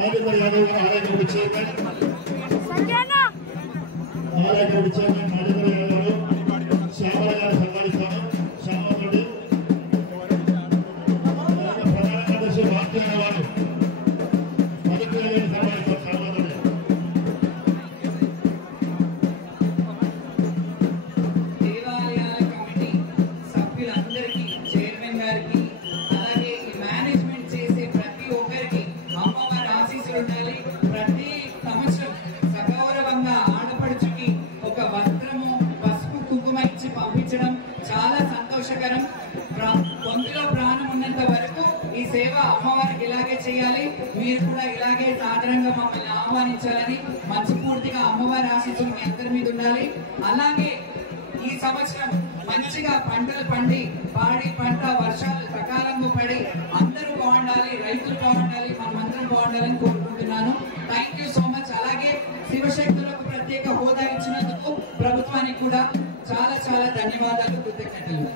రాజేంద్ర యాదవ్ గారు ఆలయ చైర్మన్ రాజేంద్ర యాదవ్ గారు శ్యామల గారు సన్మానిస్తాను. శ్యామరెడ్డి ప్రధాన కార్యదర్శి భారతీయ వారు మొదటి సన్మానిస్తారు. శ్యామరెడ్డి దేవాలయాల కమిటీ సభ్యులందరికీ, చైర్మన్ గారికి, అలాగే ఈ మేనేజ్మెంట్ చేసే ప్రతి ఒక్కరికి అమ్మవారి ఆశీస్సులు ఉండాలి. ప్రతి సంవత్సరం సగౌరవంగా ఆడపడుచుకి ఒక వస్త్రము, పసుపు, కుంకుమ ఇచ్చి పంపించడం చాలా సంతోషకరం. పొందులో ప్రాణం ఉన్నంత వరకు ఈ సేవ అమ్మవారికి ఇలాగే చేయాలి. మీరు కూడా ఇలాగే సాధారణంగా మమ్మల్ని ఆహ్వానించాలని మనస్ఫూర్తిగా అమ్మవారి ఆశీస్సులు మీ అందరి మీద ఉండాలి. అలాగే ఈ సంవత్సరం మంచిగా పంటలు పండి, పాడి పంట వర్షాలు సకాలంలో పడి అందరూ బాగుండాలి, రైతులు బాగుండాలి, మనమందరం బాగుండాలని కోరుకుంటున్నాను. Thank you so much. అలాగే శివశక్తులకు ప్రత్యేక హోదా ఇచ్చినందుకు ప్రభుత్వానికి కూడా చాలా చాలా ధన్యవాదాలు, కృతజ్ఞతలు.